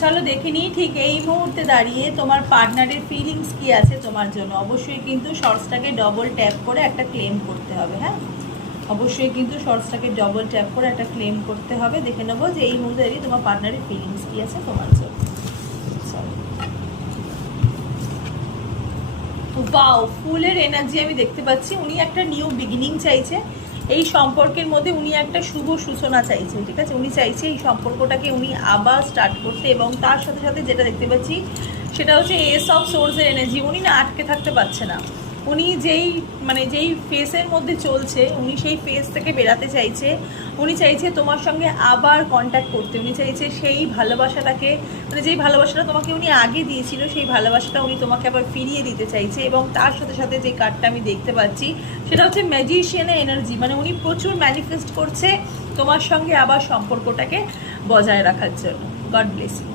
চলো দেখে নিই ঠিক এই মুহূর্তে দাঁড়িয়ে তোমার পার্টনারের ফিলিংস কি আছে তোমার জন্য। অবশ্যই কিন্তু শর্টসটাকে ডবল ট্যাপ করে একটা ক্লেম করতে হবে। হ্যাঁ, অবশ্যই কিন্তু শর্টসটাকে ডবল ট্যাপ করে একটা ক্লেম করতে হবে। দেখে নেবো যে এই মুহূর্তে দাঁড়িয়ে তোমার পার্টনারের ফিলিংস কি আছে তোমার জন্য। ওয়াও, ফুলের এনার্জি আমি দেখতে পাচ্ছি। উনি একটা নিউ বিগিনিং চাইছে এই সম্পর্কের মধ্যে, উনি একটা শুভ সূচনা চাইছে। ঠিক আছে, উনি চাইছে এই সম্পর্কটাকে উনি আবার স্টার্ট করতে, এবং তার সাথে সাথে যেটা দেখতে পাচ্ছি সেটা হচ্ছে এস অফ সোর্সের এনার্জি। উনি না আটকে থাকতে পারছে না, উনি যেই ফেসের মধ্যে চলছে উনি সেই ফেস থেকে বেরাতে চাইছে। উনি চাইছে তোমার সঙ্গে আবার কন্ট্যাক্ট করতে, উনি চাইছে সেই ভালোবাসাটাকে, যেই ভালোবাসাটা তোমাকে উনি আগে দিয়েছিল সেই ভালোবাসাটা উনি তোমাকে আবার ফিরিয়ে দিতে চাইছে। এবং তার সাথে সাথে যে কার্ডটা আমি দেখতে পাচ্ছি সেটা হচ্ছে ম্যাজিশিয়ানের এনার্জি। উনি প্রচুর ম্যানিফেস্ট করছে তোমার সঙ্গে আবার সম্পর্কটাকে বজায় রাখার জন্য। God bless you.